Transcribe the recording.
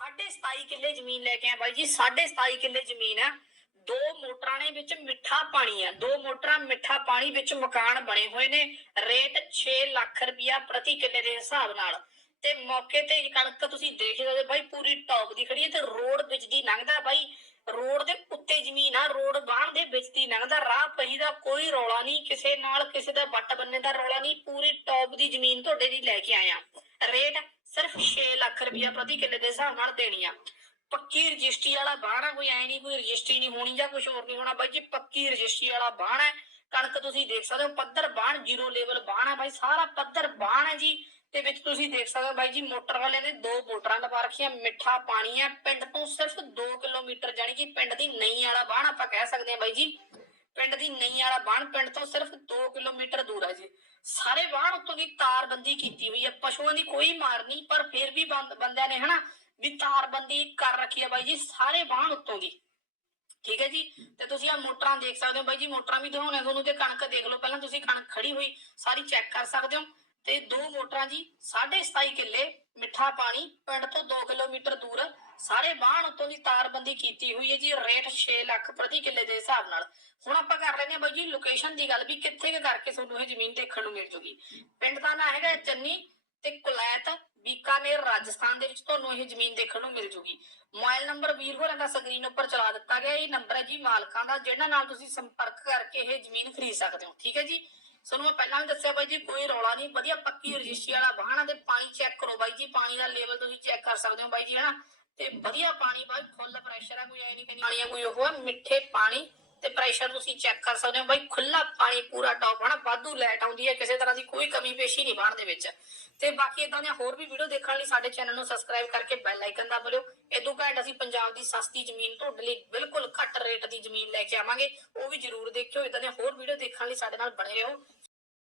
27 ਕਿੱਲੇ ਜ਼ਮੀਨ ਲੈ ਕੇ ਆਏ ਬਾਈ ਜੀ 27 ਕਿੱਲੇ ਜ਼ਮੀਨ ਹੈ ਦੋ ਮੋਟਰਾਂ ਨੇ ਵਿੱਚ ਮਿੱਠਾ ਪਾਣੀ ਹੈ ਦੋ ਮੋਟਰਾਂ ਮਿੱਠਾ ਪਾਣੀ ਵਿੱਚ ਮਕਾਨ ਬਣੇ ਹੋਏ ਨੇ। ਰੇਟ 6 ਲੱਖ ਰੁਪਇਆ ਪ੍ਰਤੀ ਕਿੱਲੇ ਦੇ ਹਿਸਾਬ ਨਾਲ। ਤੇ ਮੌਕੇ ਤੇ ਕਣਕ ਤੁਸੀਂ ਦੇਖ ਸਕਦੇ ਬਾਈ, ਪੂਰੀ ਟੌਪ ਦੀ ਖੜੀ ਹੈ ਤੇ ਰੋਡ ਵਿੱਚ ਦੀ ਲੰਘਦਾ ਬਾਈ। ਰੋਡ ਦੇ ਉੱਤੇ ਜ਼ਮੀਨ ਆ, ਰੋਡ ਬਾਹਰ ਦੇ ਵਿੱਚ ਦੀ ਲੰਘਦਾ। ਰਾਹ ਪਹੀ ਦਾ ਕੋਈ ਰੌਲਾ ਨਹੀਂ, ਕਿਸੇ ਨਾਲ ਕਿਸੇ ਦਾ ਵੱਟ ਬੰਨੇ ਦਾ ਰੌਲਾ ਨਹੀਂ। ਪੂਰੀ ਟੌਪ ਦੀ ਜ਼ਮੀਨ ਤੁਹਾਡੇ ਲਈ ਲੈ ਕੇ ਆਇਆ। ਰੇਟ ਸਿਰਫ 6 ਲੱਖ ਰੁਪਇਆ ਪ੍ਰਤੀ ਕਿੱਲੇ ਦੇ ਹਿਸਾਬ ਨਾਲ ਦੇਣੀ ਆ। ਪੱਕੀ ਰਜਿਸਟਰੀ ਵਾਲਾ ਬਾਣ ਕੋਈ ਐ ਨਹੀਂ, ਕੋਈ ਰਜਿਸਟਰੀ ਨਹੀਂ ਹੋਣੀ ਜਾਂ ਕੁਝ ਹੋਰ ਨਹੀਂ ਹੋਣਾ। ਬਾਈ ਜੀ, ਪੱਕੀ ਰਜਿਸਟਰੀ ਵਾਲਾ ਬਾਣ ਹੈ ਕਣਕ ਤੁਸੀਂ ਦੇਖ ਸਕਦੇ ਹੋ, ਪੱਧਰ ਬਾਣ ਜ਼ੀਰੋ ਲੈਵਲ ਬਾਣ ਹੈ ਬਾਈ, ਸਾਰਾ ਪੱਧਰ ਬਾਣ ਹੈ ਜੀ। ਤੇ ਵਿੱਚ ਤੁਸੀਂ ਦੇਖ ਸਕਦੇ ਹੋ ਬਾਈ ਜੀ, ਮੋਟਰ ਵਾਲਿਆਂ ਨੇ ਦੋ ਮੋਟਰਾਂ ਲਵਾ ਰੱਖੀਆਂ, ਮਿੱਠਾ ਪਾਣੀ ਹੈ ਪਿੰਡ ਤੋਂ ਸਿਰਫ 2 ਕਿਲੋਮੀਟਰ ਜਾਣੀ ਕਿ ਪਿੰਡ ਦੀ ਨਈ ਵਾਲਾ ਬਾਣ ਆਪਾਂ ਕਹਿ ਸਕਦੇ ਹਾਂ ਬਾਈ ਜੀ। ਪਿੰਡ ਦੀ ਨਈ ਵਾਲਾ ਬਾਣ, ਪਿੰਡ ਤੋਂ ਸਿਰਫ 2 ਕਿਲੋਮੀਟਰ ਦੂਰ ਹੈ ਜੀ। ਸਾਰੇ ਬਾਣ ਉੱਤੋਂ ਦੀ ਤਾਰਬੰਦੀ ਕੀਤੀ ਹੋਈ ਹੈ ਪਸ਼ੂਆਂ ਦੀ ਕੋਈ ਮਾਰ ਨਹੀਂ ਪਰ ਫਿਰ ਵੀ ਬੰਦਿਆਂ ਨੇ ਹਨਾ ਵੀ ਤਾਰਬੰਦੀ ਕਰ ਰੱਖੀ ਹੈ ਬਾਈ ਜੀ, ਸਾਰੇ ਬਾਣ ਉੱਤੋਂ ਦੀ। ਠੀਕ ਹੈ ਜੀ? ਤੇ ਤੁਸੀਂ ਆ ਮੋਟਰਾਂ ਦੇਖ ਸਕਦੇ ਹੋ ਬਾਈ ਜੀ, ਮੋਟਰਾਂ ਵੀ ਦਿਖਾਉਣੇ ਤੁਹਾਨੂੰ ਤੇ ਕਣਕ ਦੇਖ ਲਓ, ਪਹਿਲਾਂ ਤੁਸੀਂ ਕਣਕ ਖੜੀ ਹੋਈ, ਸਾਰੀ ਚੈੱਕ ਕਰ ਸਕਦੇ ਹੋ। ਤੇ ਦੋ ਮੋਟਰਾਂ ਜੀ 27.5 ਕਿੱਲੇ ਮਿੱਠਾ ਪਾਣੀ, ਪਿੰਡ ਤੋਂ 2 ਕਿਲੋਮੀਟਰ ਦੂਰ, ਸਾਰੇ ਬਾਣ ਉੱਤੋਂ ਦੀ ਤਾਰਬੰਦੀ ਕੀਤੀ ਹੋਈ ਹੈ ਜੀ, ਰੇਟ 6 ਲੱਖ ਪ੍ਰਤੀ ਕਿੱਲੇ ਦੇ ਹਿਸਾਬ ਨਾਲ। ਹੁਣ ਆਪਾਂ ਕਰ ਲੈਂਦੇ ਹਾਂ ਬਾਈ ਜੀ ਲੋਕੇਸ਼ਨ ਦੀ ਗੱਲ ਵੀ ਕਿੱਥੇ ਕੁ ਕਰਕੇ ਤੁਹਾਨੂੰ ਇਹ ਜ਼ਮੀਨ ਦੇਖਣ ਨੂੰ ਮਿਲ ਜੂਗੀ। ਪਿੰਡ ਦਾ ਨਾਂ ਹੈਗਾ ਚੰਨੀ ਤੇ ਕੁਲੈਤ, ਬੀਕਾਨੇਰ, ਰਾਜਸਥਾਨ ਦੇ ਵਿੱਚ ਤੁਹਾਨੂੰ ਇਹ ਜ਼ਮੀਨ ਦੇਖਣ ਨੂੰ ਮਿਲ ਜੂਗੀ। ਮੋਬਾਈਲ ਨੰਬਰ ਵੀਰ ਹੋਰਾਂ ਦਾ ਸਕਰੀਨ ਉੱਪਰ ਚਲਾ ਦਿੱਤਾ ਗਿਆ। ਇਹ ਨੰਬਰ ਹੈ ਜੀ ਮਾਲਕਾਂ ਦਾ, ਜਿਹਨਾਂ ਨਾਲ ਤੁਸੀਂ ਸੰਪਰਕ ਕਰਕੇ ਇਹ ਜ਼ਮੀਨ ਖਰੀਦ ਸਕਦੇ ਹੋ। ਠੀਕ ਹੈ ਜੀ? ਤੁਹਾਨੂੰ ਮੈਂ ਪਹਿਲਾਂ ਵੀ ਦੱਸਿਆ ਬਾਈ ਜੀ, ਕੋਈ ਰੌਲਾ ਨਹੀਂ, ਵਧੀਆ ਪੱਕੀ ਰਜਿਸਟਰੀ ਵਾਲਾ ਵਾਹਣਾ ਤੇ ਪਾਣੀ ਚੈੱਕ ਕਰੋ ਬਾਈ ਜੀ। ਪਾਣੀ ਦਾ ਲੈਵਲ ਤੁਸੀਂ ਚੈੱਕ ਕਰ ਸਕਦੇ ਹੋ ਬਾਈ ਜੀ, ਹਨਾ? ਤੇ ਵਧੀਆ ਪਾਣੀ ਬਾਈ ਫੁੱਲ ਪ੍ਰੈਸ਼ਰ ਆ, ਕੋਈ ਐ ਨਹੀਂ ਕਿ ਪਾਣੀ ਕੋਈ ਉਹ ਮਿੱਠੇ ਪਾਣੀ ਤੇ ਪ੍ਰੈਸ਼ਰ ਤੁਸੀਂ ਚੈੱਕ ਕਰ ਸਕਦੇ ਹੋ ਬਾਈ ਖੁੱਲਾ ਪਾਣੀ ਪੂਰਾ ਟੌਪ ਹਨਾ, ਵਾਧੂ ਲਾਈਟ ਆਉਂਦੀ ਹੈ, ਕਿਸੇ ਤਰ੍ਹਾਂ ਦੀ ਕੋਈ ਕਮੀ ਪੇਸ਼ੀ ਨਹੀਂ ਬਾਹਰ ਦੇ ਵਿੱਚ। ਤੇ ਬਾਕੀ ਇਦਾਂ ਦੀਆਂ ਹੋਰ ਵੀ ਵੀਡੀਓ ਦੇਖਣ ਲਈ ਸਾਡੇ ਚੈਨਲ ਨੂੰ ਸਬਸਕ੍ਰਾਈਬ ਕਰਕੇ ਬੈਲ ਆਈਕਨ ਦਬਾ ਲਿਓ। ਇਦੋਂ ਘੱਟ ਅਸੀਂ ਪੰਜਾਬ ਦੀ ਸਸਤੀ ਜ਼ਮੀਨ ਤੁਹਾਡੇ ਲਈ ਬਿਲਕੁਲ ਘੱਟ ਰੇਟ ਦੀ ਜ਼ਮੀਨ ਲੈ ਕੇ ਆਵਾਂਗੇ। ਉਹ ਵੀ ਜਰੂਰ ਦੇਖਿਓ ਇਦਾਂ ਦੀਆਂ ਹੋਰ ਵੀਡੀਓ ਦੇਖਣ ਲਈ ਸਾਡੇ ਨਾਲ ਬਣੇ ਰਹੋ।